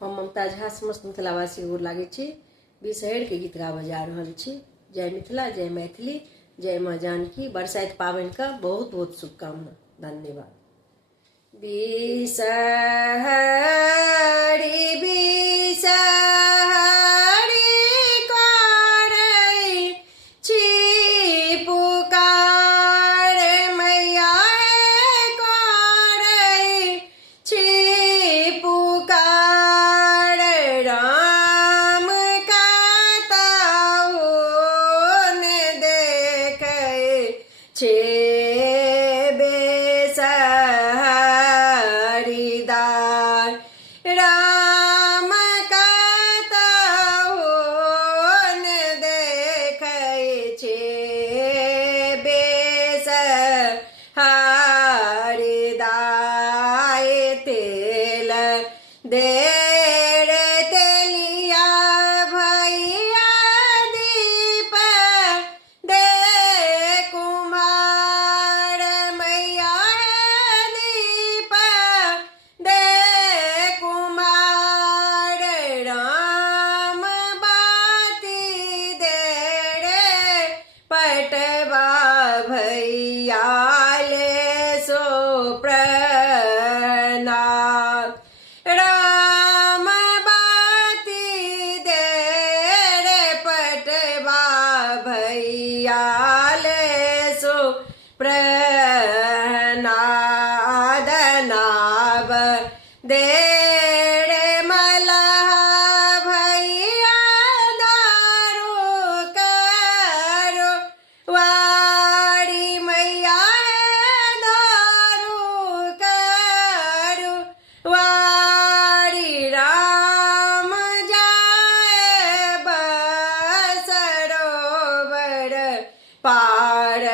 हम ममता झा समस्त मिथिलावासी गोर लागे छी। बिसहर के गीत गाबऽ जा रहल छी। जय मिथिला, जय मैथिली, जय माँ जानकी। बरसाइत पाबनि का बहुत बहुत शुभकामना। धन्यवाद। बिसहरी बिसहरी करै छी पुकार, मैया करै छी पुकार। राम कतहुन देखै छी राम कतहुन देखै छी बेसहारी दाय। तेल देर तेलिया भैया दीप दे कुमार, मैया दीप दे कुमार। राम बाती दे रे पटवा भैया ले सो प्रणाम। राम बाती दे रे पटवा भैया ले सो प्रणाम। दे रे मलहा भैया दारू करो वारी, मैया दारू करो वारी। राम जाए बसरोवर पार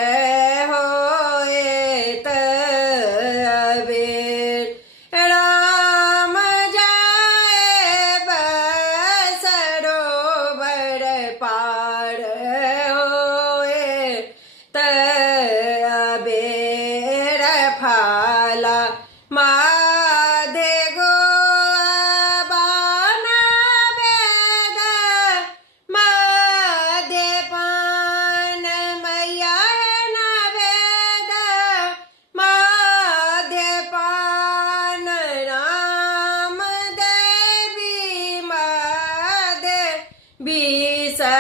होए तबेर। राम जाए बसरोवर पार होए तबेर। फाला माधे गो बाना वेद माधे पान, मैया न वेद माधे पान। राम देवी माधे बिसहरी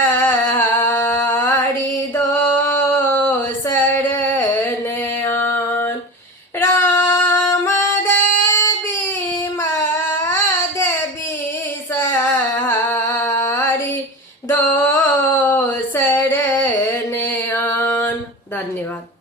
दोसर नयन। राम देवी माधे बिसहरी दोसर नयन। धन्यवाद।